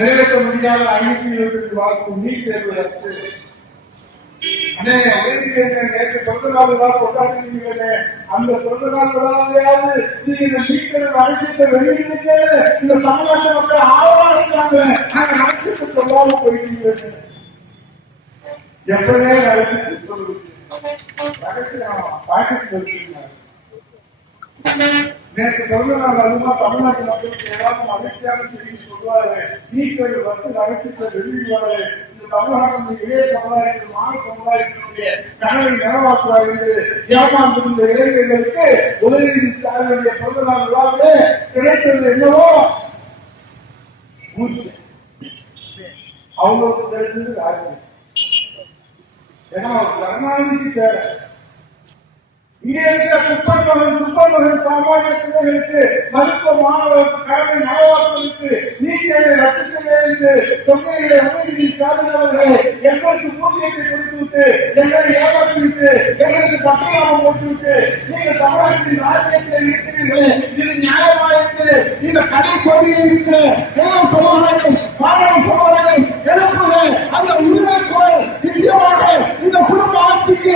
நிறைவேற்ற முடியாத 525 வாக்கு நீட் தேர்வு ரத்து. நேற்று பிறந்த நாள் விழா கொண்டாடுறீங்களே, அந்த பிறந்த நாள் விழாவையாவது நீங்க இந்த நீட் தேர்வு அரசியத்தை வெளியிட்டு இந்த தமிழ்நாட்டு மக்கள் ஆர்வமாக இருக்காங்க. நாங்க நடத்திட்டு சொல்லாம போயிருக்கீங்க. எப்பவே நடத்தி சொல்லுங்க பாக்கெட் வச்சுருக்காங்க. நேற்று பிறந்த நாள் அதுமா தமிழ்நாட்டு மக்களுக்கு ஏதாவது மகிழ்ச்சியான செய்தி சொல்லுவாரு. நீட் தேர்வு வந்து அரசியத்தை வெளியிடுவாரு. இந்த தமிழ்நாட்டின் இளைய சமுதாயத்தில் மாணவ சமுதாயத்தினுடைய கனவை நிறைவாக்குவார் என்று ஏமாந்திருந்த இளைஞர்களுக்கு உதயநிதி ஸ்டாலினுடைய பிறந்த நாள் விழாவிலே கிடைத்தது என்னவோ அவங்களுக்கு தெரிஞ்சது ராஜ்யம். ஏன்னா கருணாநிதி தேவை. இங்கே இருக்கிற சுப்பன் சாமானிய பிள்ளைகளுக்கு மருத்துவ மாணவர்களுக்கு கடமை நலவாக்குவதற்கு நீட் தேர்வை ரத்து செய்ய என்று தொகைகளை உதயநிதி ஸ்டாலின் அவர்கள் எங்களுக்கு ஊதியத்தை கொடுத்துவிட்டு எங்களை ஏமாற்றிவிட்டு எங்களுக்கு பட்டநாமம் போட்டுவிட்டு நீங்கள் தமிழகத்தின் ராஜ்யத்தில் இருக்கிறீர்களே, இது நியாயமா என்று இந்த கடை கோடியில் இருக்கிற சமுதாயம் மாணவ சமுதாயம் எழுப்புகிற அந்த உரிமை குரல் நிச்சயமாக இந்த குடும்ப ஆட்சிக்கு